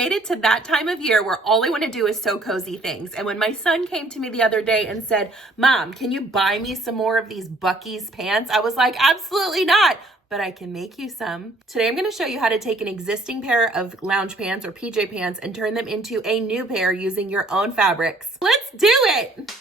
made it to that time of year where all I want to do is sew cozy things. And when my son came to me the other day and said, Mom, can you buy me some more of these Buc-ee's pants? I was like, absolutely not, but I can make you some. Today, I'm going to show you how to take an existing pair of lounge pants or PJ pants and turn them into a new pair using your own fabrics. Let's do it.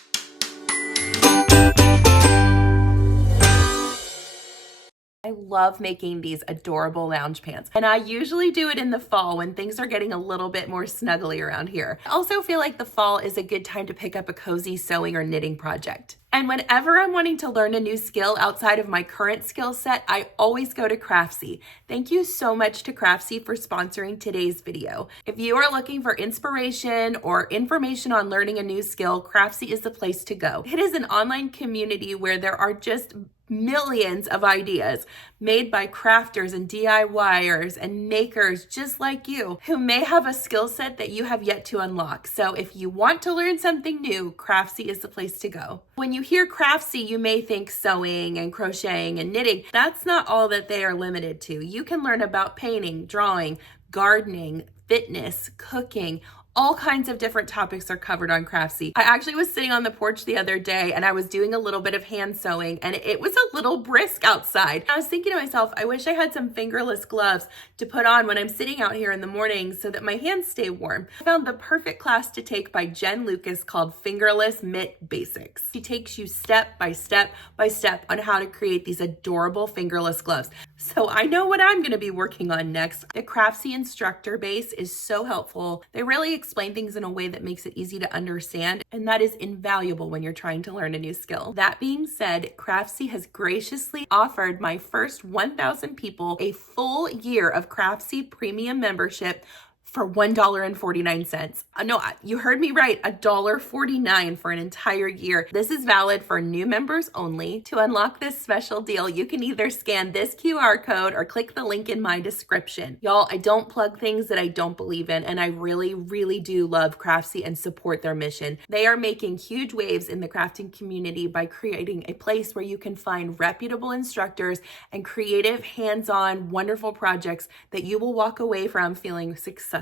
I love making these adorable lounge pants, and I usually do it in the fall when things are getting a little bit more snuggly around here. I also feel like the fall is a good time to pick up a cozy sewing or knitting project. And whenever I'm wanting to learn a new skill outside of my current skill set, I always go to Craftsy. Thank you so much to Craftsy for sponsoring today's video. If you are looking for inspiration or information on learning a new skill, Craftsy is the place to go. It is an online community where there are just millions of ideas made by crafters and DIYers and makers just like you who may have a skill set that you have yet to unlock. So if you want to learn something new, Craftsy is the place to go. When you hear Craftsy, you may think sewing and crocheting and knitting. That's not all that they are limited to. You can learn about painting, drawing, gardening, fitness, cooking. All kinds of different topics are covered on Craftsy. I actually was sitting on the porch the other day and I was doing a little bit of hand sewing and it was a little brisk outside. I was thinking to myself, I wish I had some fingerless gloves to put on when I'm sitting out here in the morning so that my hands stay warm. I found the perfect class to take by Jen Lucas called Fingerless Mitt Basics. She takes you step by step by step on how to create these adorable fingerless gloves. So I know what I'm going to be working on next. The Craftsy instructor base is so helpful. They really explain things in a way that makes it easy to understand, and that is invaluable when you're trying to learn a new skill. That being said, Craftsy has graciously offered my first 1,000 people a full year of Craftsy premium membership for $1.49. No, you heard me right, $1.49 for an entire year. This is valid for new members only. To unlock this special deal, you can either scan this QR code or click the link in my description. Y'all, I don't plug things that I don't believe in, and I really, really do love Craftsy and support their mission. They are making huge waves in the crafting community by creating a place where you can find reputable instructors and creative, hands-on, wonderful projects that you will walk away from feeling successful.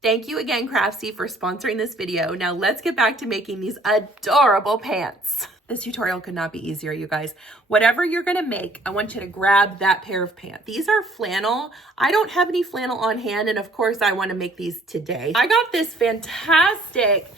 Thank you again, Craftsy, for sponsoring this video. Now let's get back to making these adorable pants. This tutorial could not be easier, you guys. Whatever you're gonna make, I want you to grab that pair of pants. These are flannel. I don't have any flannel on hand, and of course I wanna make these today. I got this fantastic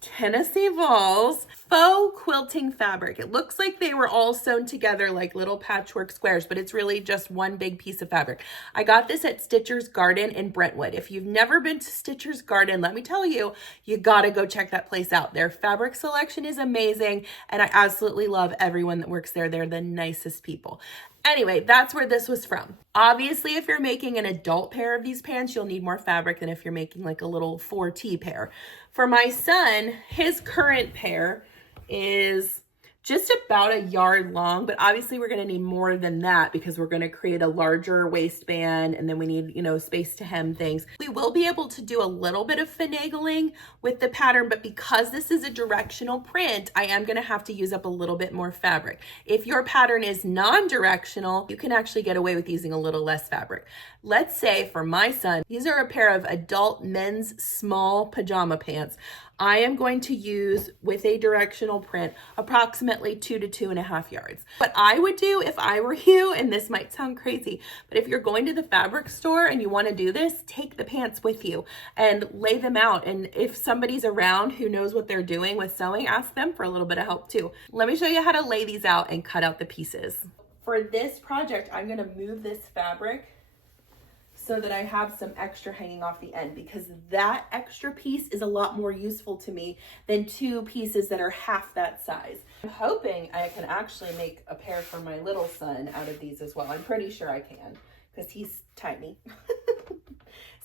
Tennessee Vols faux quilting fabric. It looks like they were all sewn together like little patchwork squares, but it's really just one big piece of fabric. I got this at Stitcher's Garden in Brentwood. If you've never been to Stitcher's Garden, let me tell you, you gotta go check that place out. Their fabric selection is amazing, and I absolutely love everyone that works there. They're the nicest people. Anyway, that's where this was from. Obviously, if you're making an adult pair of these pants, you'll need more fabric than if you're making like a little 4T pair. For my son, his current pair is just about a yard long, but obviously we're gonna need more than that because we're gonna create a larger waistband and then we need, space to hem things. We will be able to do a little bit of finagling with the pattern, but because this is a directional print, I am gonna have to use up a little bit more fabric. If your pattern is non-directional, you can actually get away with using a little less fabric. Let's say for my son, these are a pair of adult men's small pajama pants. I am going to use, with a directional print, approximately 2 to 2.5 yards. What I would do if I were you, and this might sound crazy, but if you're going to the fabric store and you want to do this, take the pants with you and lay them out. And if somebody's around who knows what they're doing with sewing, ask them for a little bit of help too. Let me show you how to lay these out and cut out the pieces. For this project, I'm going to move this fabric so that I have some extra hanging off the end, because that extra piece is a lot more useful to me than 2 pieces that are half that size. I'm hoping I can actually make a pair for my little son out of these as well. I'm pretty sure I can because he's tiny.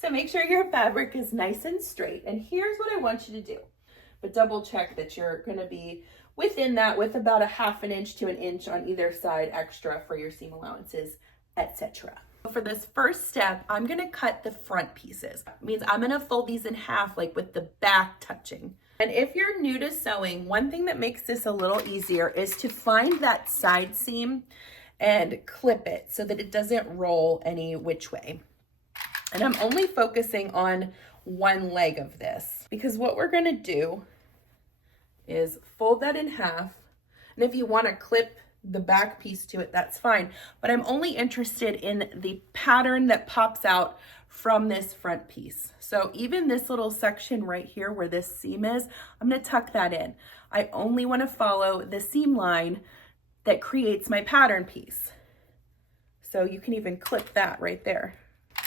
So make sure your fabric is nice and straight. And here's what I want you to do, but double check that you're going to be within that with about 1/2 inch to 1 inch on either side extra for your seam allowances, etc. For this first step, I'm gonna cut the front pieces. It means I'm gonna fold these in half, like with the back touching. And if you're new to sewing, one thing that makes this a little easier is to find that side seam and clip it so that it doesn't roll any which way. And I'm only focusing on one leg of this, because what we're gonna do is fold that in half. And if you wanna clip the back piece to it, that's fine. But I'm only interested in the pattern that pops out from this front piece. So even this little section right here where this seam is, I'm gonna tuck that in. I only wanna follow the seam line that creates my pattern piece. So you can even clip that right there.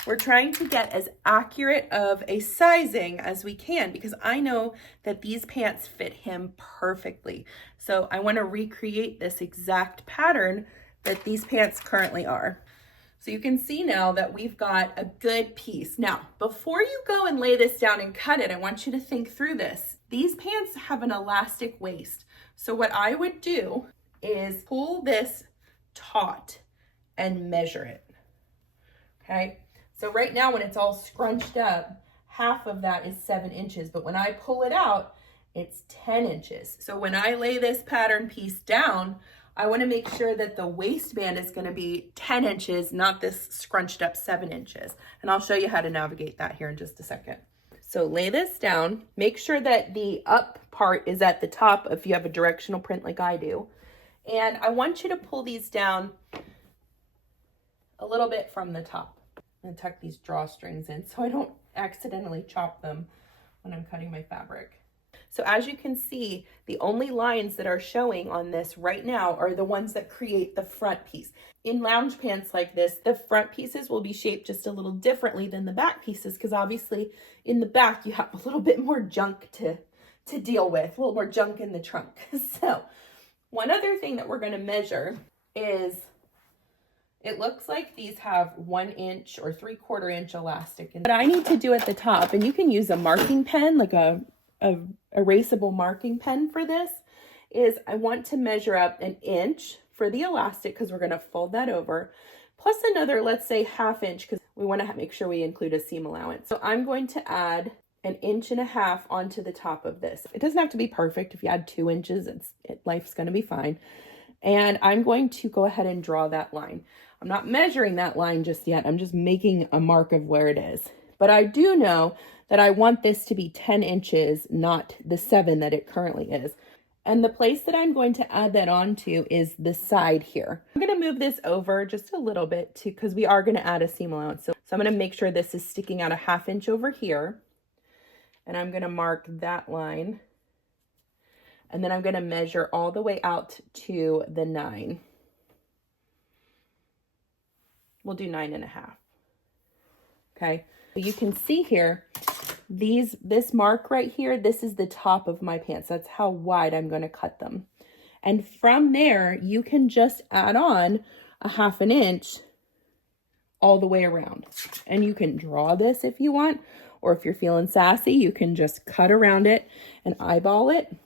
We're trying to get as accurate of a sizing as we can because I know that these pants fit him perfectly. So I want to recreate this exact pattern that these pants currently are. So you can see now that we've got a good piece. Now, before you go and lay this down and cut it, I want you to think through this. These pants have an elastic waist. So what I would do is pull this taut and measure it, okay? So right now when it's all scrunched up, half of that is 7 inches, but when I pull it out, it's 10 inches. So when I lay this pattern piece down, I wanna make sure that the waistband is gonna be 10 inches, not this scrunched up 7 inches. And I'll show you how to navigate that here in just a second. So lay this down, make sure that the up part is at the top if you have a directional print like I do. And I want you to pull these down a little bit from the top. And tuck these drawstrings in so I don't accidentally chop them when I'm cutting my fabric. So as you can see, the only lines that are showing on this right now are the ones that create the front piece. In lounge pants like this, the front pieces will be shaped just a little differently than the back pieces because obviously in the back you have a little bit more junk to deal with, a little more junk in the trunk. So one other thing that we're going to measure is it looks like these have 1 inch or 3/4 inch elastic. What I need to do at the top, and you can use a marking pen, like a erasable marking pen for this, is I want to measure up 1 inch for the elastic because we're going to fold that over, plus another, let's say 1/2 inch because we want to make sure we include a seam allowance. So I'm going to add 1.5 inches onto the top of this. It doesn't have to be perfect. If you add 2 inches, life's going to be fine. And I'm going to go ahead and draw that line. I'm not measuring that line just yet. I'm just making a mark of where it is. But I do know that I want this to be 10 inches, not the 7 that it currently is. And the place that I'm going to add that onto is the side here. I'm going to move this over just a little bit because we are going to add a seam allowance. So I'm going to make sure this is sticking out 1/2 inch over here. And I'm going to mark that line. And then I'm going to measure all the way out to the 9. We'll do 9.5. Okay. So you can see here, this mark right here, this is the top of my pants. That's how wide I'm going to cut them. And from there, you can just add on 1/2 inch all the way around. And you can draw this if you want, or if you're feeling sassy, you can just cut around it and eyeball it.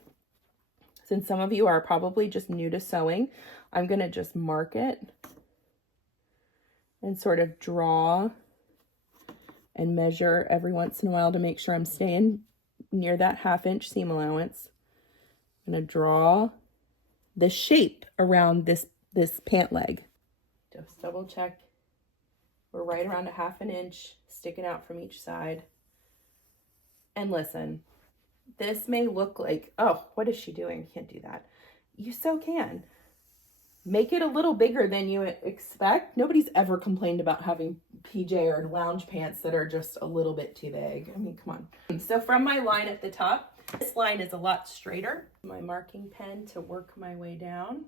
Since some of you are probably just new to sewing, I'm going to just mark it and sort of draw and measure every once in a while to make sure I'm staying near that 1/2 inch seam allowance. I'm going to draw the shape around this pant leg. Just double check. We're right around 1/2 inch sticking out from each side. And listen, this may look like, oh, what is she doing? You can't do that. You so can. Make it a little bigger than you expect. Nobody's ever complained about having PJ or lounge pants that are just a little bit too big. I mean, come on. So from my line at the top, this line is a lot straighter. My marking pen to work my way down.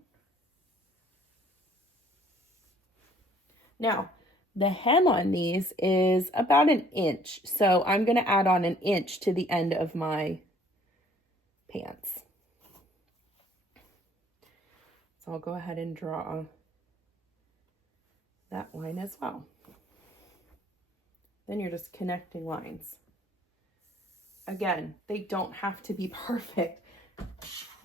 Now, the hem on these is about 1 inch. So I'm going to add on 1 inch to the end of my pants. So I'll go ahead and draw that line as well. Then you're just connecting lines. Again, they don't have to be perfect.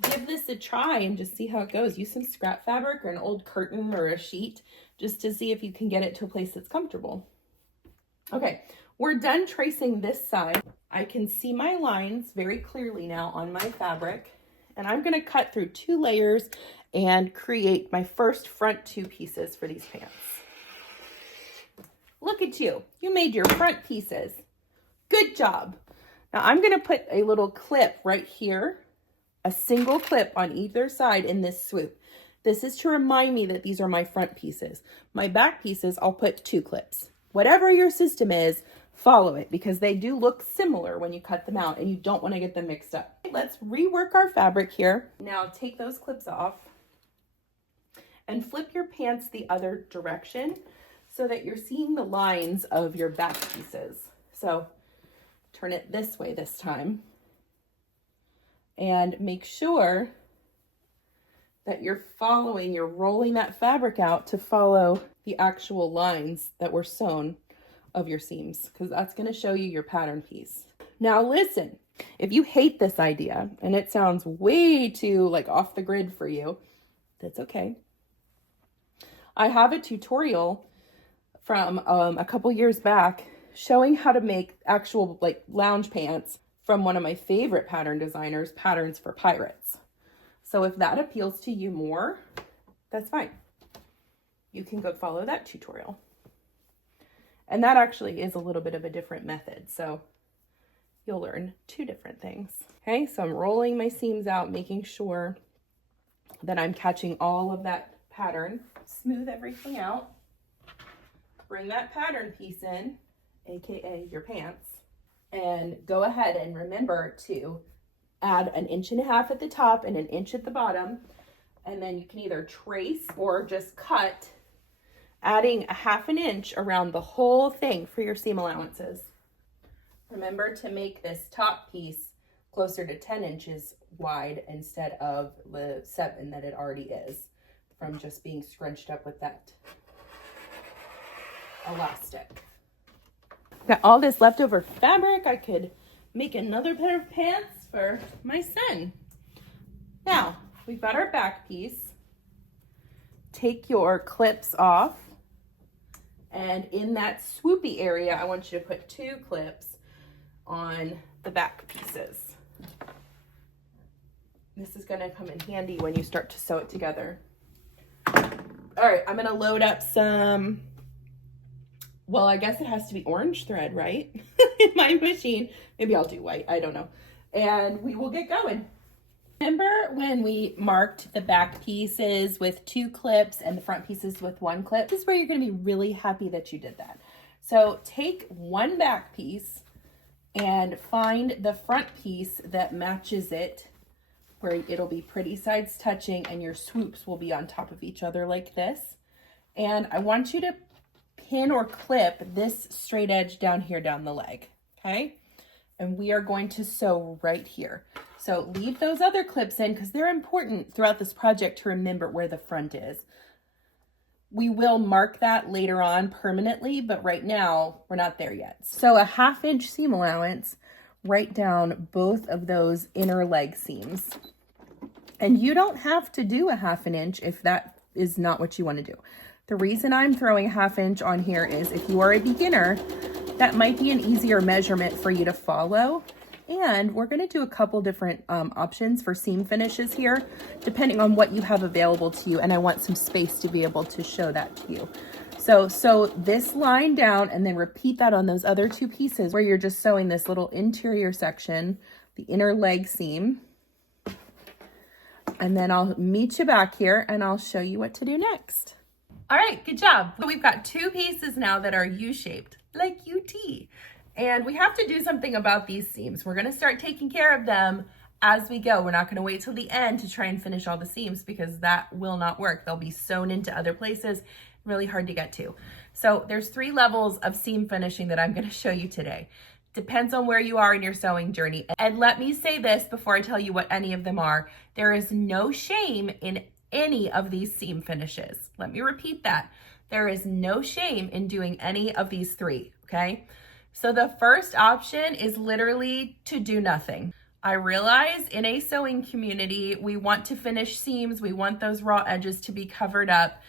Give this a try and just see how it goes. Use some scrap fabric or an old curtain or a sheet just to see if you can get it to a place that's comfortable. Okay, we're done tracing this side. I can see my lines very clearly now on my fabric, and I'm going to cut through 2 layers and create my first front 2 pieces for these pants. Look at you. You made your front pieces. Good job. Now I'm gonna put a little clip right here, a single clip on either side in this swoop. This is to remind me that these are my front pieces. My back pieces, I'll put 2 clips. Whatever your system is, follow it because they do look similar when you cut them out and you don't want to get them mixed up. Let's rework our fabric here. Now take those clips off and flip your pants the other direction so that you're seeing the lines of your back pieces. So turn it this way this time and make sure that you're rolling that fabric out to follow the actual lines that were sewn of your seams, because that's going to show you your pattern piece. Now listen, if you hate this idea and it sounds way too like off the grid for you, that's okay. I have a tutorial from a couple years back showing how to make actual like lounge pants from one of my favorite pattern designers, Patterns for Pirates. So if that appeals to you more, that's fine. You can go follow that tutorial. And that actually is a little bit of a different method. So you'll learn 2 different things. Okay, so I'm rolling my seams out, making sure that I'm catching all of that pattern. Smooth everything out. Bring that pattern piece in, AKA your pants. And go ahead and remember to add 1.5 inches at the top and 1 inch at the bottom. And then you can either trace or just cut, adding 1/2 inch around the whole thing for your seam allowances. Remember to make this top piece closer to 10 inches wide instead of the 7 that it already is from just being scrunched up with that elastic. Got all this leftover fabric. I could make another pair of pants for my son. Now, we've got our back piece. Take your clips off. And in that swoopy area, I want you to put 2 clips on the back pieces. This is gonna come in handy when you start to sew it together. All right, I'm gonna load up some, well, I guess it has to be orange thread, right? In my machine. Maybe I'll do white, I don't know. And we will get going. Remember when we marked the back pieces with 2 clips and the front pieces with 1 clip? This is where you're gonna be really happy that you did that. So take 1 back piece and find the front piece that matches it, where it'll be pretty sides touching and your swoops will be on top of each other like this. And I want you to pin or clip this straight edge down here down the leg, okay? And we are going to sew right here. So leave those other clips in because they're important throughout this project to remember where the front is. We will mark that later on permanently, but right now we're not there yet. So a 1/2 inch seam allowance, right down both of those inner leg seams. And you don't have to do a 1/2 inch if that is not what you want to do. The reason I'm throwing a 1/2 inch on here is if you are a beginner, that might be an easier measurement for you to follow. And we're going to do a couple different options for seam finishes here, depending on what you have available to you. And I want some space to be able to show that to you. So sew this line down and then repeat that on those other 2 pieces where you're just sewing this little interior section, the inner leg seam. And then I'll meet you back here and I'll show you what to do next. All right, good job. So we've got 2 pieces now that are U-shaped, like UT. And we have to do something about these seams. We're gonna start taking care of them as we go. We're not gonna wait till the end to try and finish all the seams because that will not work. They'll be sewn into other places, really hard to get to. So there's 3 levels of seam finishing that I'm gonna show you today. Depends on where you are in your sewing journey. And let me say this before I tell you what any of them are. There is no shame in any of these seam finishes. Let me repeat that. There is no shame in doing any of these 3, okay? So the first option is literally to do nothing. I realize in a sewing community, we want to finish seams. We want those raw edges to be covered up.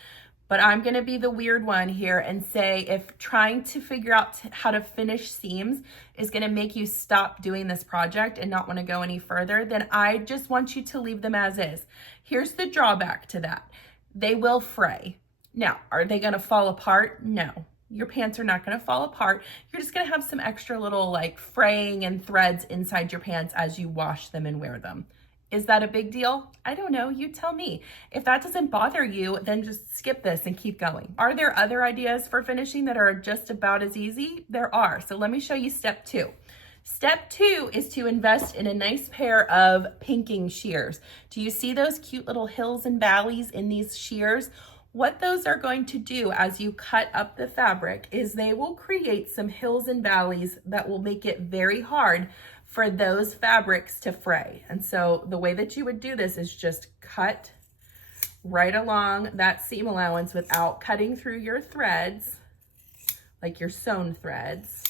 But I'm gonna be the weird one here and say if trying to figure out how to finish seams is gonna make you stop doing this project and not wanna go any further, then I just want you to leave them as is. Here's the drawback to that. They will fray. Now, are they gonna fall apart? No. your pants are not going to fall apart. You're just going to have some extra little like fraying and threads inside your pants as you wash them and wear them. Is that a big deal? I don't know, you tell me. If that doesn't bother you, then just skip this and keep going. Are there other ideas for finishing that are just about as easy? There are, so let me show you step 2. Step 2 is to invest in a nice pair of pinking shears. Do you see those cute little hills and valleys in these shears? What those are going to do as you cut up the fabric is they will create some hills and valleys that will make it very hard for those fabrics to fray. And so the way that you would do this is just cut right along that seam allowance without cutting through your threads, like your sewn threads,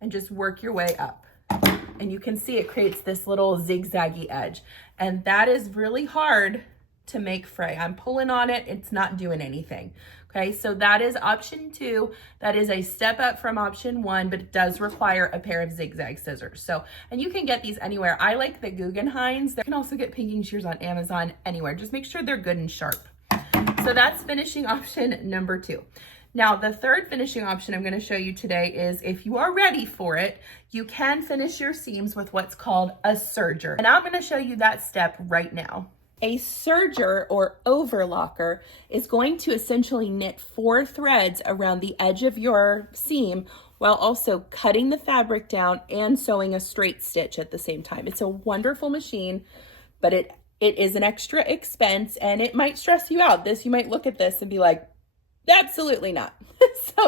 and just work your way up. And you can see it creates this little zigzaggy edge. And that is really hard to make fray. I'm pulling on it, it's not doing anything. Okay, so that is option 2. That is a step up from option 1, but it does require a pair of zigzag scissors. So, and you can get these anywhere. I like the Guggenheims. You can also get pinking shears on Amazon, anywhere. Just make sure they're good and sharp. So that's finishing option number 2. Now, the third finishing option I'm going to show you today is, if you are ready for it, you can finish your seams with what's called a serger. And I'm going to show you that step right now. A serger or overlocker is going to essentially knit 4 threads around the edge of your seam while also cutting the fabric down and sewing a straight stitch at the same time. It's a wonderful machine, but it is an extra expense and it might stress you out. You might look at this and be like, absolutely not.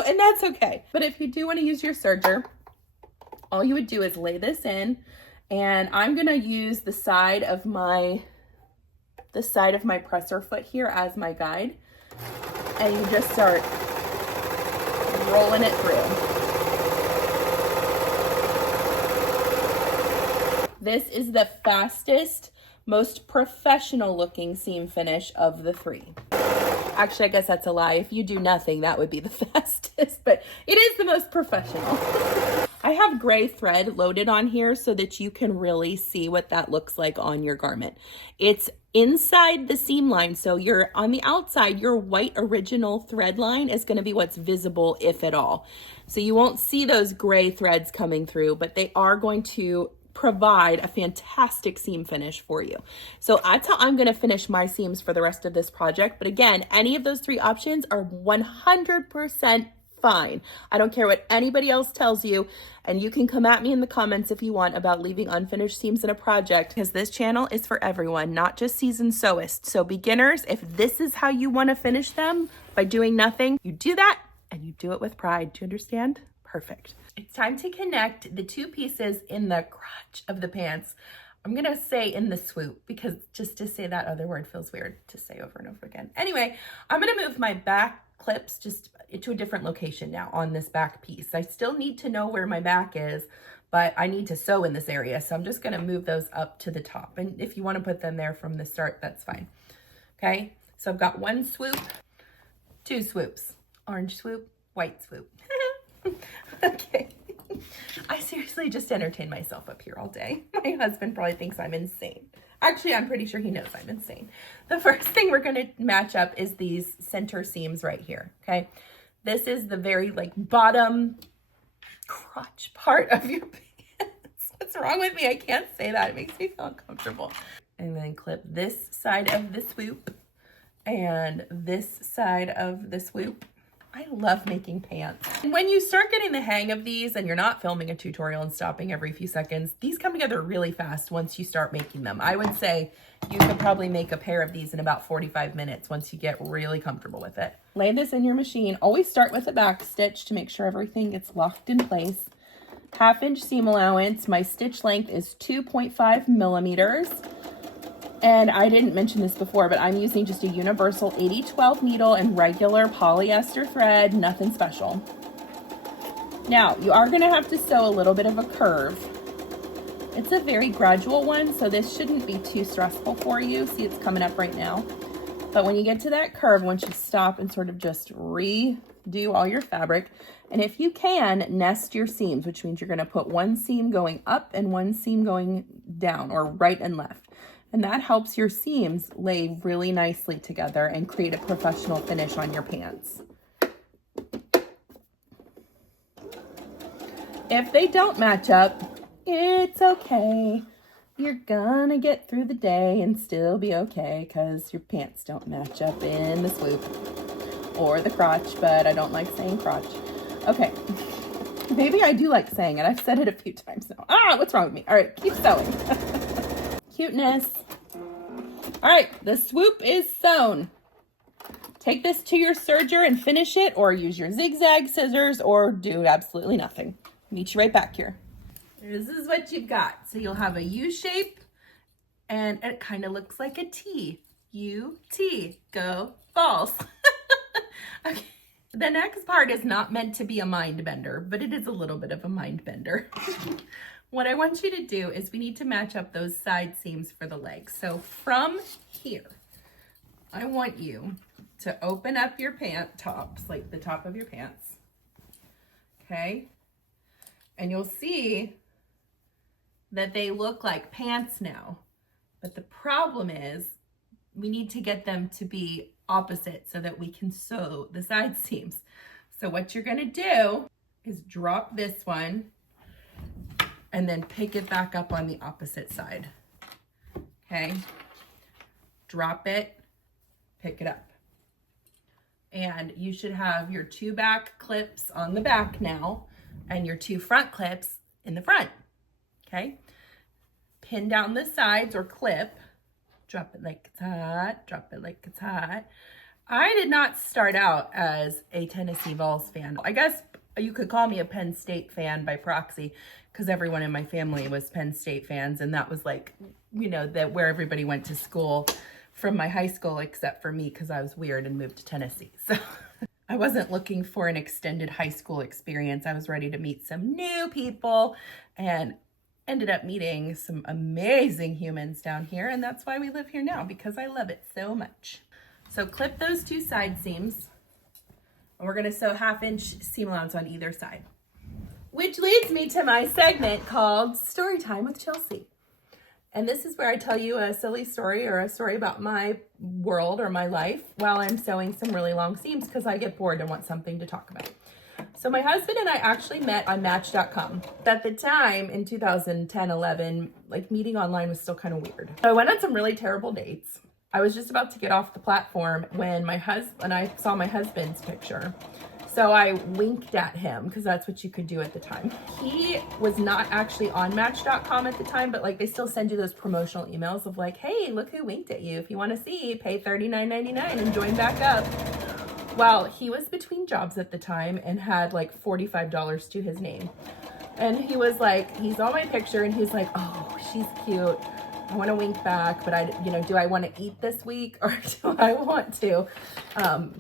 And that's okay. But if you do want to use your serger, all you would do is lay this in, and I'm going to use the side of my presser foot here as my guide, and you just start rolling it through. This is the fastest, most professional looking seam finish of the 3. Actually, I guess that's a lie. If you do nothing, that would be the fastest, but it is the most professional. I have gray thread loaded on here so that you can really see what that looks like on your garment. It's inside the seam line, so you're on the outside, your white original thread line is going to be what's visible, if at all. So you won't see those gray threads coming through, but they are going to provide a fantastic seam finish for you. So that's how I'm going to finish my seams for the rest of this project. But again, any of those 3 options are 100% fine. I don't care what anybody else tells you, and you can come at me in the comments if you want about leaving unfinished seams in a project, because this channel is for everyone, not just seasoned sewists. So beginners, if this is how you want to finish them by doing nothing, you do that and you do it with pride. Do you understand? Perfect. It's time to connect the 2 pieces in the crotch of the pants. I'm going to say in the swoop, because just to say that other word feels weird to say over and over again. Anyway, I'm going to move my back clips just to a different location now on this back piece. I still need to know where my back is, but I need to sew in this area. So I'm just going to move those up to the top. And if you want to put them there from the start, that's fine. Okay. So I've got 1 swoop, 2 swoops, orange swoop, white swoop. Okay. I seriously just entertain myself up here all day. My husband probably thinks I'm insane. Actually, I'm pretty sure he knows I'm insane. The first thing we're going to match up is these center seams right here. Okay. This is the very bottom crotch part of your pants. What's wrong with me? I can't say that. It makes me feel uncomfortable. And then clip this side of the swoop and this side of the swoop. I love making pants. And when you start getting the hang of these and you're not filming a tutorial and stopping every few seconds, these come together really fast once you start making them. I would say you could probably make a pair of these in about 45 minutes once you get really comfortable with it. Lay this in your machine. Always start with a back stitch to make sure everything gets locked in place. 1/2 inch seam allowance. My stitch length is 2.5 millimeters. And I didn't mention this before, but I'm using just a universal 80-12 needle and regular polyester thread, nothing special. Now, you are gonna have to sew a little bit of a curve. It's a very gradual one, so this shouldn't be too stressful for you. See, it's coming up right now. But when you get to that curve, once you stop and sort of just redo all your fabric, and if you can, nest your seams, which means you're gonna put 1 seam going up and 1 seam going down, or right and left. And that helps your seams lay really nicely together and create a professional finish on your pants. If they don't match up, it's okay. You're gonna get through the day and still be okay because your pants don't match up in the swoop or the crotch, but I don't like saying crotch. Okay, maybe I do like saying it. I've said it a few times now. Ah, what's wrong with me? All right, keep sewing. Cuteness. All right, the swoop is sewn. Take this to your serger and finish it, or use your zigzag scissors, or do absolutely nothing. Meet you right back here. This is what you've got. So you'll have a U shape, and it kind of looks like a T. U-T. Go Falls. Okay. The next part is not meant to be a mind bender, but it is a little bit of a mind bender. What I want you to do is we need to match up those side seams for the legs. So from here, I want you to open up your pant tops, like the top of your pants. Okay? And you'll see that they look like pants now. But the problem is we need to get them to be opposite so that we can sew the side seams. So what you're gonna do is drop this one and then pick it back up on the opposite side. Okay? Drop it, pick it up. And you should have your 2 back clips on the back now and your 2 front clips in the front. Okay? Pin down the sides or clip. Drop it like it's hot. Drop it like it's hot. I did not start out as a Tennessee Vols fan. I guess you could call me a Penn State fan by proxy because everyone in my family was Penn State fans, and that was like, you know, that where everybody went to school from my high school except for me because I was weird and moved to Tennessee. So I wasn't looking for an extended high school experience. I was ready to meet some new people and ended up meeting some amazing humans down here, and that's why we live here now, because I love it so much. So clip those 2 side seams, and we're gonna sew 1/2-inch seam allowance on either side. Which leads me to my segment called Story Time with Chelsea. And this is where I tell you a silly story or a story about my world or my life while I'm sewing some really long seams because I get bored and want something to talk about. So my husband and I actually met on Match.com. At the time, in 2010, 11, like meeting online was still kind of weird. So I went on some really terrible dates. I was just about to get off the platform when I saw my husband's picture. So I winked at him because that's what you could do at the time. He was not actually on Match.com at the time, but like they still send you those promotional emails of like, hey, look who winked at you. If you want to see, pay $39.99 and join back up. Well, he was between jobs at the time and had like $45 to his name. And he was like, he saw my picture and he's like, oh, she's cute. I want to wink back, but do I want to eat this week or do I want to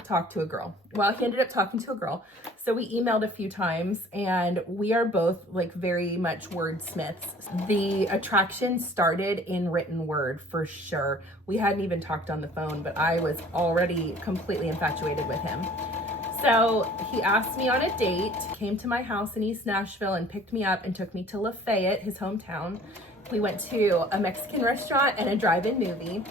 talk to a girl? Well, he ended up talking to a girl. So we emailed a few times and we are both like very much wordsmiths. The attraction started in written word for sure. We hadn't even talked on the phone, but I was already completely infatuated with him. So he asked me on a date, came to my house in East Nashville and picked me up and took me to Lafayette, his hometown. We went to a Mexican restaurant and a drive-in movie,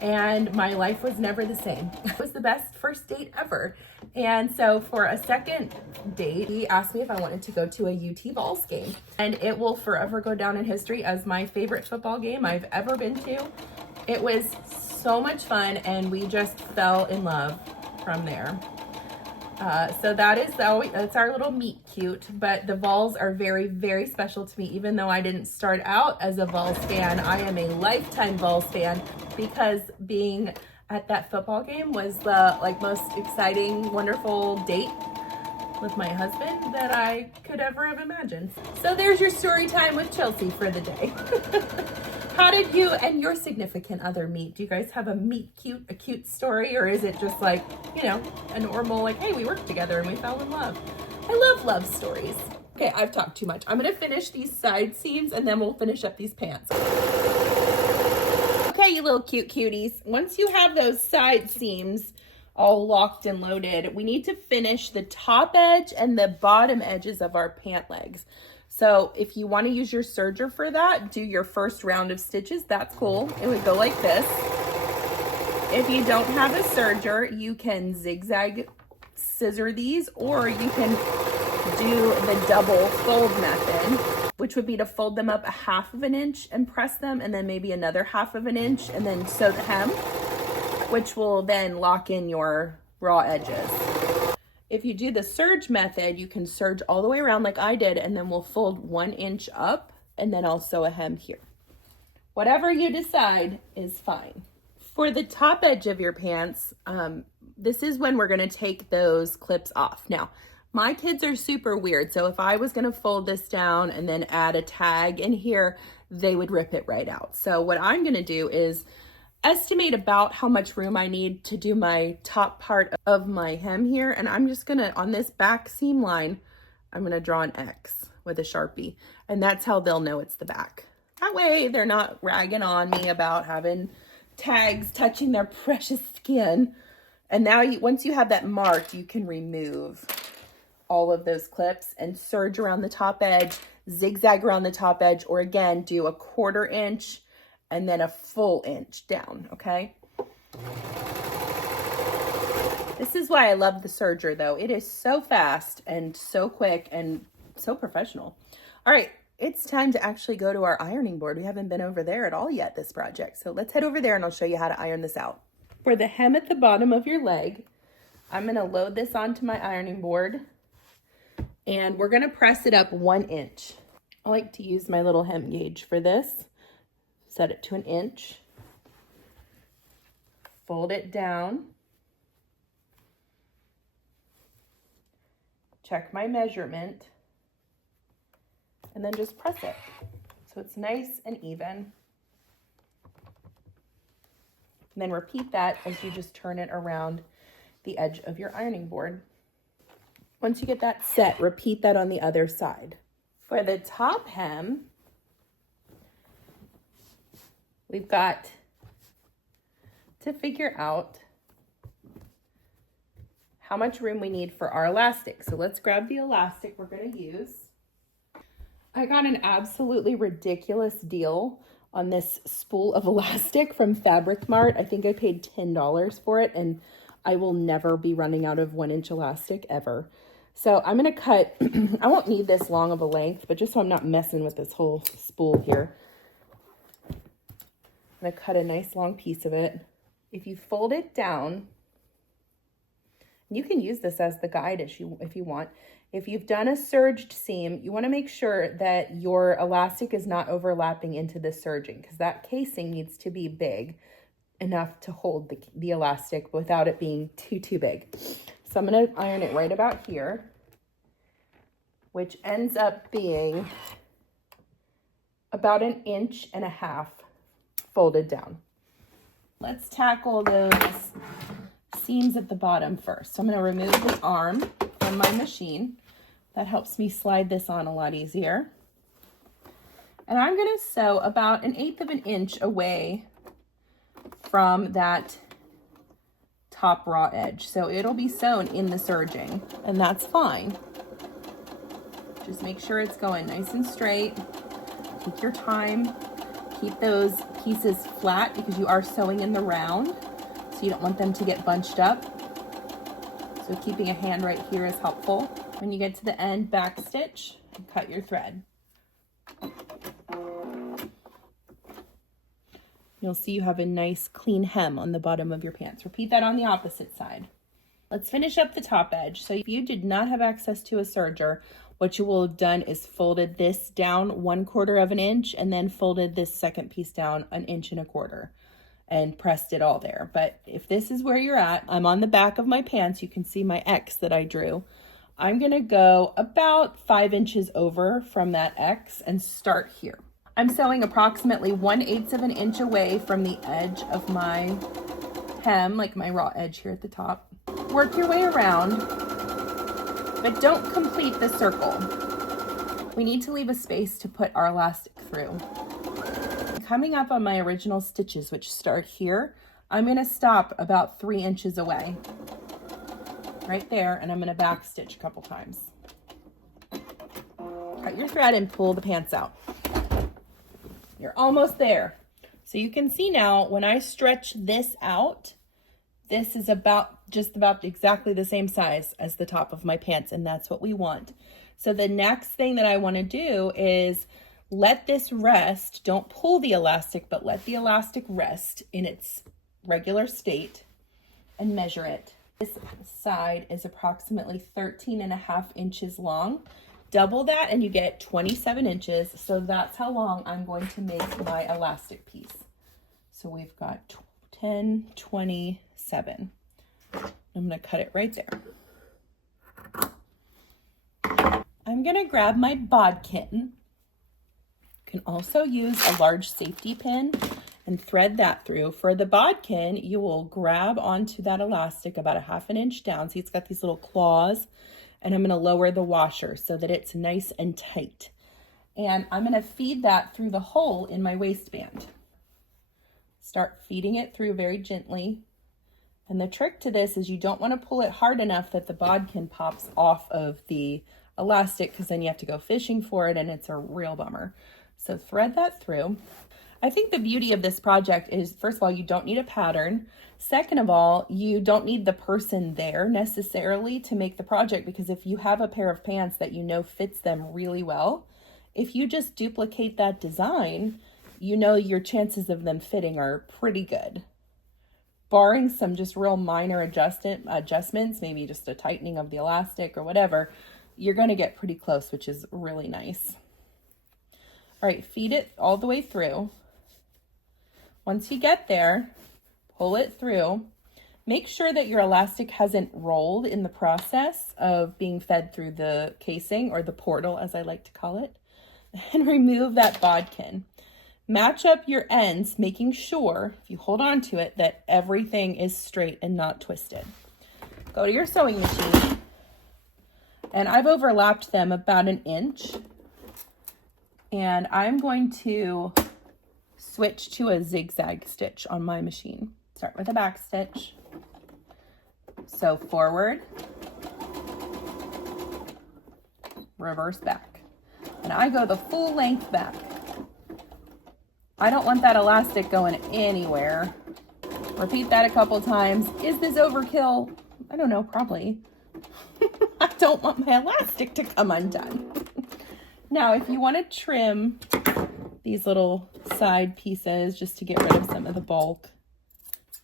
and my life was never the same. It was the best first date ever. And so for a second date, he asked me if I wanted to go to a UT Vols game. And it will forever go down in history as my favorite football game I've ever been to. It was so much fun, and we just fell in love from there. So that's our little meet cute, but the Vols are very, very special to me. Even though I didn't start out as a Vols fan, I am a lifetime Vols fan because being at that football game was the most exciting, wonderful date with my husband that I could ever have imagined. So there's your story time with Chelsea for the day. How did you and your significant other meet? Do you guys have a cute story, or is it just like, a normal, like, hey, we worked together and we fell in love? I love stories. Okay, I've talked too much. I'm gonna finish these side seams and then we'll finish up these pants. Okay, you little cute cuties. Once you have those side seams all locked and loaded, we need to finish the top edge and the bottom edges of our pant legs. So if you want to use your serger for that, do your first round of stitches. That's cool. It would go like this. If you don't have a serger, you can zigzag scissor these, or you can do the double fold method, which would be to fold them up a 1/2 inch and press them, and then maybe another 1/2 inch, and then sew the hem, which will then lock in your raw edges. If you do the serge method, you can serge all the way around like I did, and then we'll fold 1 inch up, and then I'll sew a hem here. Whatever you decide is fine. For the top edge of your pants, this is when we're gonna take those clips off. Now, my kids are super weird, so if I was gonna fold this down and then add a tag in here, they would rip it right out. So what I'm gonna do is estimate about how much room I need to do my top part of my hem here, and I'm just gonna, on this back seam line, I'm gonna draw an X with a Sharpie, and that's how they'll know it's the back. That way they're not ragging on me about having tags touching their precious skin. And now once you have that marked, you can remove all of those clips and serge around the top edge, zigzag around the top edge, or again, do a 1/4 inch and then a full inch down, okay? This is why I love the serger though. It is so fast and so quick and so professional. All right, it's time to actually go to our ironing board. We haven't been over there at all yet this project. So let's head over there and I'll show you how to iron this out. For the hem at the bottom of your leg, I'm gonna load this onto my ironing board and we're gonna press it up 1 inch. I like to use my little hem gauge for this. Set it to 1 inch. Fold it down. Check my measurement. And then just press it so it's nice and even. And then repeat that as you just turn it around the edge of your ironing board. Once you get that set, repeat that on the other side. For the top hem, we've got to figure out how much room we need for our elastic. So let's grab the elastic we're going to use. I got an absolutely ridiculous deal on this spool of elastic from Mart. I think I paid $10 for it, and I will never be running out of 1 inch elastic ever. So I'm gonna cut, I won't need this long of a length, but just so I'm not messing with this whole spool here, I'm gonna cut a nice long piece of it. If you fold it down, you can use this as the guide if you want. If you've done a serged seam, you want to make sure that your elastic is not overlapping into the serging, because that casing needs to be big enough to hold the elastic without it being too big. So I'm going to iron it right about here, which ends up being about 1.5 inches folded down. Let's tackle those seams at the bottom first. So I'm going to remove the arm from my machine. That helps me slide this on a lot easier. And I'm going to sew about 1/8 inch away from that top raw edge. So it'll be sewn in the serging, and that's fine. Just make sure it's going nice and straight. Take your time. Keep those pieces flat because you are sewing in the round, so you don't want them to get bunched up. So keeping a hand right here is helpful. When you get to the end, back stitch and cut your thread. You'll see you have a nice clean hem on the bottom of your pants. Repeat that on the opposite side. Let's finish up the top edge. So if you did not have access to a serger, what you will have done is folded this down 1/4 inch and then folded this second piece down 1.25 inches and pressed it all there. But if this is where you're at, I'm on the back of my pants. You can see my X that I drew. I'm gonna go about 5 inches over from that X and start here. I'm sewing approximately 1/8 inch away from the edge of my hem, like my raw edge here at the top. Work your way around, but don't complete the circle. We need to leave a space to put our elastic through. Coming up on my original stitches, which start here, I'm gonna stop about 3 inches away. Right there, and I'm gonna back stitch a couple times. Cut your thread and pull the pants out. You're almost there. So you can see now when I stretch this out, this is just about exactly the same size as the top of my pants, and that's what we want. So the next thing that I want to do is let this rest. Don't pull the elastic, but let the elastic rest in its regular state and measure it. This side is approximately 13.5 inches long. Double that and you get 27 inches. So that's how long I'm going to make my elastic piece. So we've got 10, 27. I'm going to cut it right there. I'm going to grab my bodkin. You can also use a large safety pin and thread that through. For the bodkin, you will grab onto that elastic about 1/2 inch down. See, it's got these little claws, and I'm going to lower the washer so that it's nice and tight. And I'm going to feed that through the hole in my waistband. Start feeding it through very gently. And the trick to this is you don't want to pull it hard enough that the bodkin pops off of the elastic, because then you have to go fishing for it and it's a real bummer. So thread that through. I think the beauty of this project is, first of all, you don't need a pattern. Second of all, you don't need the person there necessarily to make the project, because if you have a pair of pants that you know fits them really well, if you just duplicate that design, you know your chances of them fitting are pretty good. Barring some just real minor adjustments, maybe just a tightening of the elastic or whatever, you're going to get pretty close, which is really nice. All right, feed it all the way through. Once you get there, pull it through. Make sure that your elastic hasn't rolled in the process of being fed through the casing, or the portal as I like to call it, and remove that bodkin. Match up your ends, making sure, if you hold on to it, that everything is straight and not twisted. Go to your sewing machine, and I've overlapped them about 1 inch, and I'm going to switch to a zigzag stitch on my machine. Start with a back stitch. Sew forward, reverse back, and I go the full length back. I don't want that elastic going anywhere. Repeat that a couple times. Is this overkill? I don't know, probably. I don't want my elastic to come undone. Now, if you want to trim these little side pieces just to get rid of some of the bulk,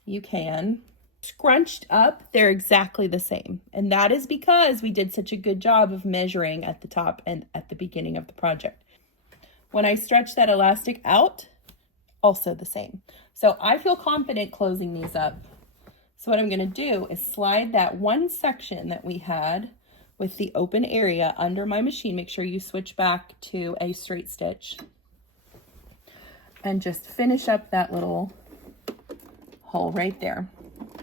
you can. Scrunched up, they're exactly the same. And that is because we did such a good job of measuring at the top and at the beginning of the project. When I stretch that elastic out, also the same. So I feel confident closing these up. So what I'm going to do is slide that one section that we had with the open area under my machine. Make sure you switch back to a straight stitch and just finish up that little hole right there.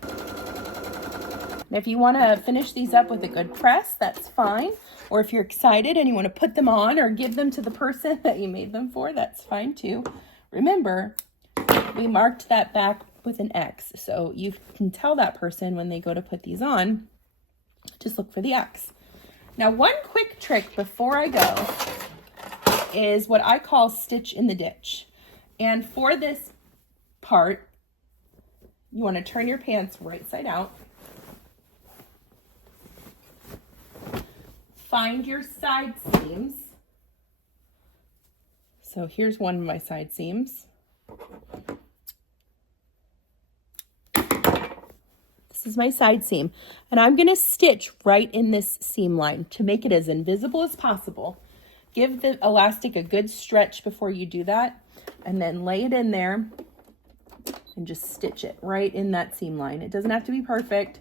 And if you want to finish these up with a good press, that's fine. Or if you're excited and you want to put them on or give them to the person that you made them for, that's fine too. Remember, we marked that back with an X, so you can tell that person when they go to put these on, just look for the X. Now, one quick trick before I go is what I call stitch in the ditch. And for this part, you want to turn your pants right side out. Find your side seams. So here's one of my side seams. This is my side seam, and I'm going to stitch right in this seam line to make it as invisible as possible. Give the elastic a good stretch before you do that, and then lay it in there and just stitch it right in that seam line. It doesn't have to be perfect.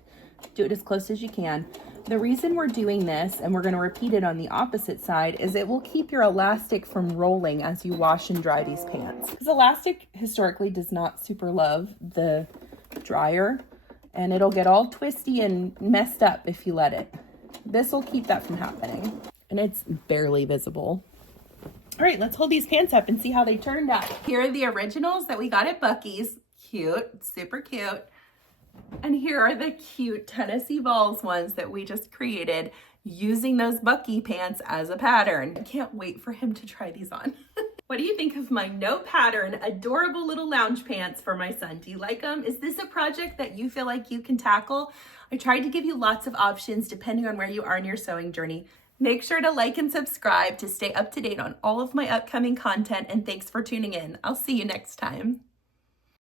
Do it as close as you can. The reason we're doing this, and we're going to repeat it on the opposite side, is it will keep your elastic from rolling as you wash and dry these pants. Because elastic historically does not super love the dryer, and it'll get all twisty and messed up if you let it. This will keep that from happening. And it's barely visible. All right, let's hold these pants up and see how they turned out. Here are the originals that we got at Buc-ee's. Cute, super cute. And here are the cute Tennessee Balls ones that we just created using those Buc-ee pants as a pattern. I can't wait for him to try these on. What do you think of my no pattern, adorable little lounge pants for my son? Do you like them? Is this a project that you feel like you can tackle? I tried to give you lots of options depending on where you are in your sewing journey. Make sure to like and subscribe to stay up to date on all of my upcoming content, and thanks for tuning in. I'll see you next time.